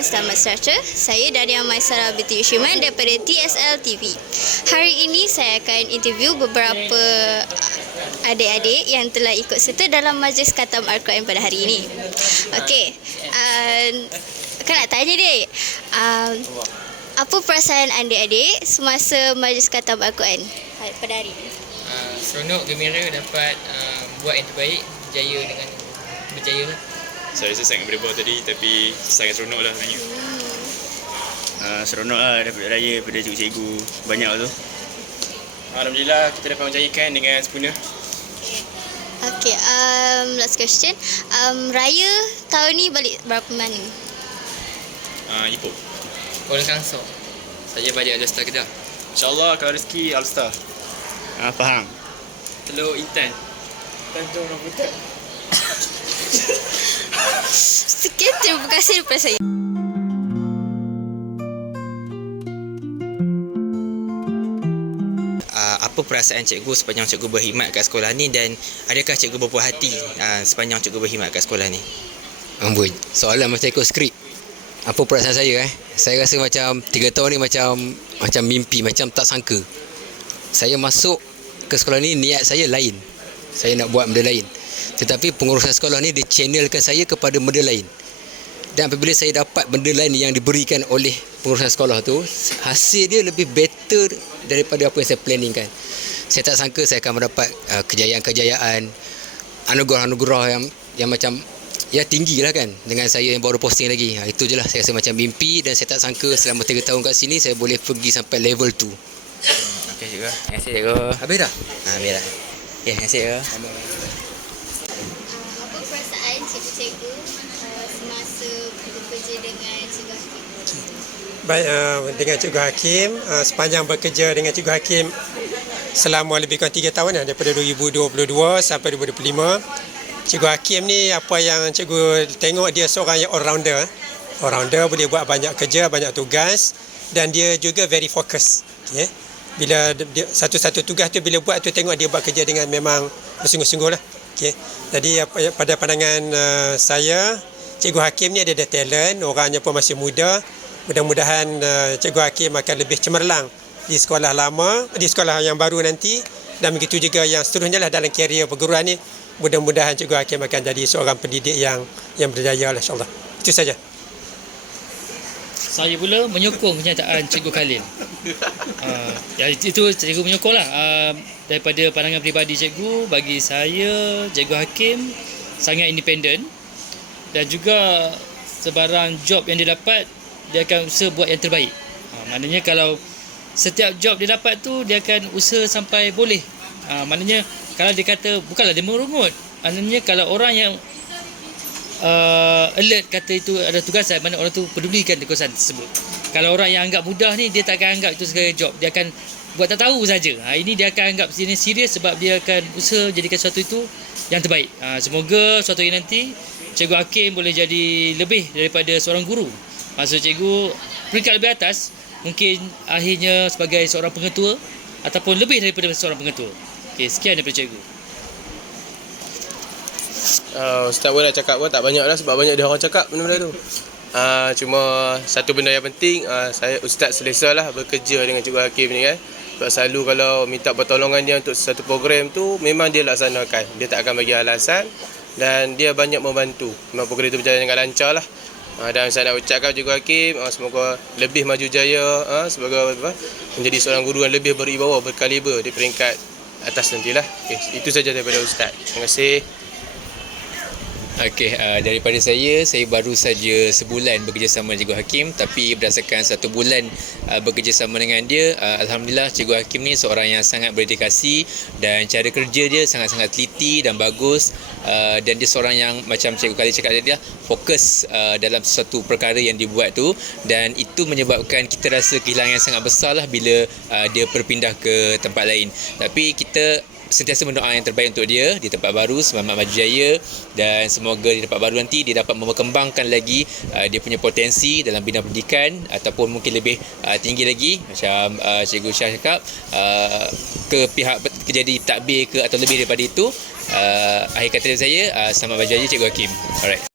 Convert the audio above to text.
dan selamat sejahtera. Saya Daria Maisara binti Yushiman daripada TSL TV. Hari ini saya akan interview beberapa adik-adik yang telah ikut serta dalam majlis khatam Al-Quran pada hari ini. Okey, kan nak tanya dek, apa perasaan adik-adik semasa majlis khatam Al-Quran pada hari ini? Seronok, gembira dapat buat yang terbaik, berjaya lah. Saya rasa sangat berdebar tadi, tapi sangat seronok lah sebenarnya. Seronok lah dapat raya daripada cikgu-cikgu banyak tu. Alhamdulillah kita dapat menjayakan dengan sempurna. Okay, last question. Raya tahun ni balik berapa mana? Ipoh. Kuala Kangsar. Saya balik All-Star Kedah. InsyaAllah kalau rezeki All-Star. Faham. Telur Intan. Tanjung Rambutan. Sekian, terima kasih daripada saya. Apa perasaan cikgu sepanjang cikgu berkhidmat kat sekolah ni, dan adakah cikgu berpuas hati sepanjang cikgu berkhidmat kat sekolah ni? Amboi, soalan macam ikut skrip. Apa perasaan saya Saya rasa macam 3 tahun ni macam mimpi, macam tak sangka. Saya masuk ke sekolah ni, niat saya lain. Saya nak buat benda lain. Tetapi pengurusan sekolah ni dia channelkan saya kepada benda lain. Dan apabila saya dapat benda lain yang diberikan oleh pengurusan sekolah tu, hasil dia lebih better daripada apa yang saya planningkan. Saya tak sangka saya akan mendapat kejayaan-kejayaan, anugerah-anugerah yang macam ya tinggi lah kan, dengan saya yang baru posting lagi. Itu je lah, saya rasa macam mimpi, dan saya tak sangka selama 3 tahun kat sini saya boleh pergi sampai level 2. Okey cikgu. Terima kasih cikgu. Habis dah? Habis dah. Okey, terima kasih cikgu. Apa perasaan cikgu-cikgu semasa bekerja dengan Cikgu Hakim? Baik, dengan Cikgu Hakim, sepanjang bekerja dengan Cikgu Hakim selama lebih kurang 3 tahun, daripada 2022 sampai 2025. Cikgu Hakim ni, apa yang cikgu tengok, dia seorang yang all-rounder. All-rounder, boleh buat banyak kerja, banyak tugas, dan dia juga very focus. Okay? Bila dia, satu-satu tugas tu bila buat tu, tengok dia buat kerja dengan memang bersungguh-sungguh lah. Okay? Jadi pada pandangan saya, Cikgu Hakim ni ada talent, orangnya pun masih muda. Mudah-mudahan Cikgu Hakim akan lebih cemerlang di sekolah lama, di sekolah yang baru nanti, dan begitu juga yang seterusnya lah dalam karier perguruan ni. Mudah-mudahan Cikgu Hakim akan jadi seorang pendidik yang berjaya lah, insyaAllah. Itu saja. Saya pula menyokong kenyataan Cikgu Khalil. Itu cikgu menyokong lah. Daripada pandangan peribadi cikgu, bagi saya Cikgu Hakim sangat independen, dan juga sebarang job yang dia dapat, dia akan usaha buat yang terbaik. Maknanya kalau setiap job dia dapat tu, dia akan usaha sampai boleh. Maknanya kalau dia kata, bukanlah dia merungut, maknanya kalau orang yang alert kata itu ada tugasan, mana orang tu pedulikan tugasan tersebut. Kalau orang yang anggap mudah ni, dia tak akan anggap itu sebagai job, dia akan buat tak tahu saja. Ini dia akan anggap ini serius, sebab dia akan usaha jadikan sesuatu itu yang terbaik. Semoga suatu hari nanti Cikgu Hakim boleh jadi lebih daripada seorang guru. Maksud cikgu peringkat lebih atas, mungkin akhirnya sebagai seorang pengetua, ataupun lebih daripada seorang pengetua. Okey, sekian daripada cikgu. Ustaz pun nak cakap pun tak banyak lah, sebab banyak dia orang cakap benda-benda tu. Cuma satu benda yang penting, Ustaz selesa lah bekerja dengan Cikgu Hakim ni kan. Sebab selalu kalau minta pertolongan dia untuk satu program tu, memang dia laksanakan. Dia tak akan bagi alasan, dan dia banyak membantu. Memang program itu berjalan dengan lancar lah. Dan saya nak ucapkan Cikgu Hakim, semoga lebih maju jaya, sebagai menjadi seorang guru yang lebih beribawa, berkaliber di peringkat atas nantilah. Itu saja daripada Ustaz. Terima kasih. Okey, daripada saya baru saja sebulan bekerjasama dengan Cikgu Hakim, tapi berdasarkan 1 bulan bekerjasama dengan dia, Alhamdulillah Cikgu Hakim ni seorang yang sangat berdedikasi, dan cara kerja dia sangat-sangat teliti dan bagus, dan dia seorang yang macam Cikgu Khalil cakap tadi lah, fokus dalam sesuatu perkara yang dibuat tu, dan itu menyebabkan kita rasa kehilangan yang sangat besar lah bila dia berpindah ke tempat lain. Tapi kita sentiasa mendoa yang terbaik untuk dia di tempat baru. Selamat maju jaya, dan semoga di tempat baru nanti dia dapat memperkembangkan lagi dia punya potensi dalam bidang pendidikan, ataupun mungkin lebih tinggi lagi macam Cikgu Syah cakap, ke pihak jadi takbir ke atau lebih daripada itu. Akhir kata dari saya, selamat maju jaya Cikgu Hakim. Alright.